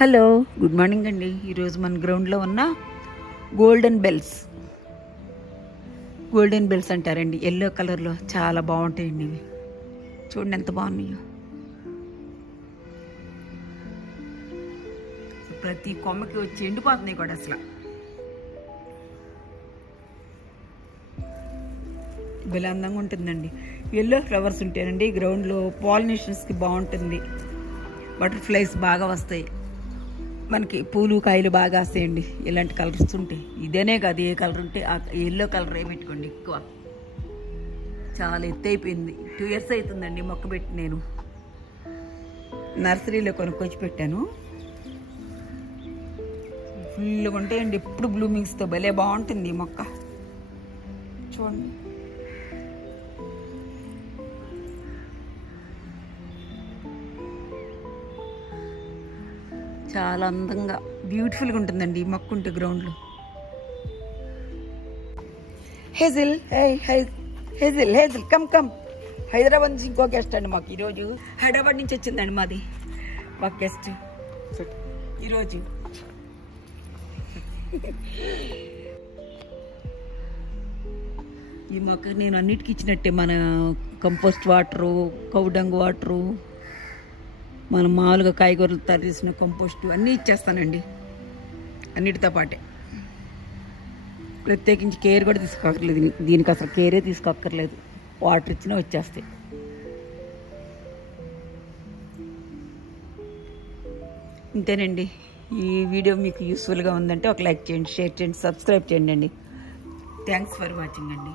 Hello, good morning అండి. ఈరోజు మన గ్రౌండ్లో ఉన్న గోల్డెన్ బెల్స్ అంటారండి. ఎల్లో కలర్లో చాలా బాగుంటాయండి ఇవి. చూడండి ఎంత బాగున్నాయో. ప్రతి కొమ్మకి వచ్చి ఎండిపోతున్నాయి కూడా. అసలు భలే అందంగా ఉంటుందండి. ఎల్లో ఫ్లవర్స్ ఉంటాయండి గ్రౌండ్లో. పాలినేషన్స్కి బాగుంటుంది. బటర్ఫ్లైస్ బాగా వస్తాయి. మనకి పూలు కాయలు బాగా వస్తాయండి ఇలాంటి కలర్స్ ఉంటాయి. ఇదేనే కాదు, ఏ కలర్ ఉంటే ఆ ఎల్లో కలరే పెట్టుకోండి. ఎక్కువ చాలా ఎత్తు అయిపోయింది. 2 years అవుతుందండి మొక్క పెట్టి. నేను నర్సరీలో కొనుక్కొచ్చి పెట్టాను. ఫుల్గా ఉంటాయండి ఎప్పుడు బ్లూమింగ్స్తో. భలే బాగుంటుంది ఈ మొక్క. చూడండి చాలా అందంగా బ్యూటిఫుల్గా ఉంటుందండి ఈ మొక్క ఉంటే గ్రౌండ్లో. Hassle, hassle come. హైదరాబాద్ నుంచి ఇంకో గెస్ట్ అండి మాకు ఈరోజు. హైదరాబాద్ నుంచి వచ్చిందండి మాది మాకు గెస్ట్ ఈరోజు. ఈ మొక్క నేను అన్నిటికీ ఇచ్చినట్టే, మన కంపోస్ట్ వాటరు, కౌడంగ్ వాటరు, మనం మామూలుగా కాయగూరలు తయారు చేసిన కంపోస్టు అన్నీ ఇచ్చేస్తానండి. అన్నిటితో పాటే ప్రత్యేకించి కేర్ కూడా తీసుకోక్కర్లేదు. దీనికి అసలు కేరే తీసుకోక్కర్లేదు. వాటర్ ఇచ్చినా వచ్చేస్తాయి. ఇంతేనండి. ఈ వీడియో మీకు యూస్ఫుల్గా ఉందంటే ఒక లైక్ చేయండి, షేర్ చేయండి, సబ్స్క్రైబ్ చేయండి అండి. థ్యాంక్స్ ఫర్ వాచింగ్ అండి.